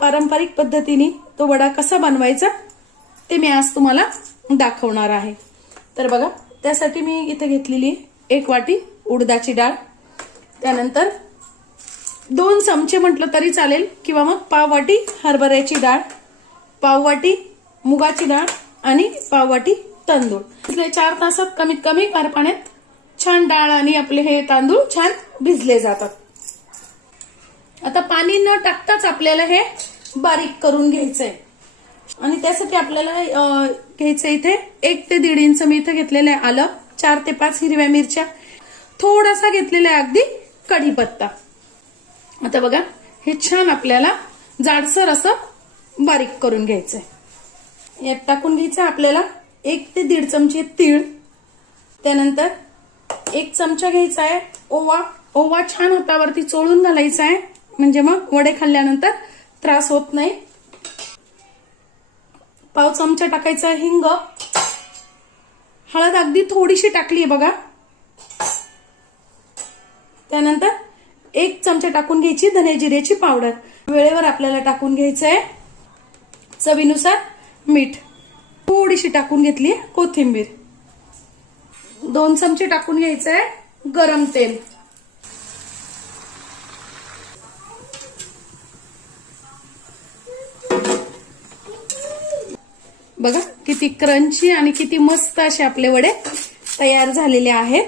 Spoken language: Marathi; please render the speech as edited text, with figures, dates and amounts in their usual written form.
पारंपरिक पद्धतीने तो वडा कसा बनवायचा ते मी आज तुम्हाला दाखवणार आहे। तर बघा, त्यासाठी मी इथे घेतलेली 1 वाटी उडदाची डाळ, त्यानंतर 2 चमचे म्हटलं तरी चालेल किंवा मग पाव वाटी हरभऱ्याची डाळ, पाव वाटी मुगाची डाळ आणि पाव वाटी तांदूळ। इथले 4 तासात कमीत कमी गार पाण्यात छान डाळ आणि आपले हे तांदूळ छान भिजले जातात। आता पाणी न टाकताच आपल्याला हे बारीक करून घ्यायचंय आणि त्यासाठी आपल्याला घ्यायचं इथे 1 ते 1.5 इंच मी इथे घेतलेलं आहे आलं, 4 ते 5 हिरव्या मिरच्या, थोडासा घेतलेला आहे अगदी कढीपत्ता। आता बघा, हे छान आपल्याला जाडसर असं बारीक करून घ्यायचंय। यात टाकून घ्यायचं आपल्याला 1 ते 1.5 चमचे तीळ, त्यानंतर 1 चमचा घ्यायचा आहे ओवा। ओवा छान हातावरती चोळून घालायचा आहे, म्हणजे मग वडे खाल्ल्यानंतर त्रास होत नाही। पाव चमचा टाकायचा हिंग, हळद अगदी थोडीशी टाकली आहे बघा। त्यानंतर 1 चमचा टाकून घ्यायची धने जिऱ्याची पावडर, वेळेवर आपल्याला टाकून घ्यायचंय। चवीनुसार मीठ, थोडीशी टाकून घेतली कोथिंबीर, 2 चमचे टाकून घ्यायचंय गरम तेल। बघा किती क्रंची आणि किती मस्त असे आपले वडे तयार झालेले आहेत।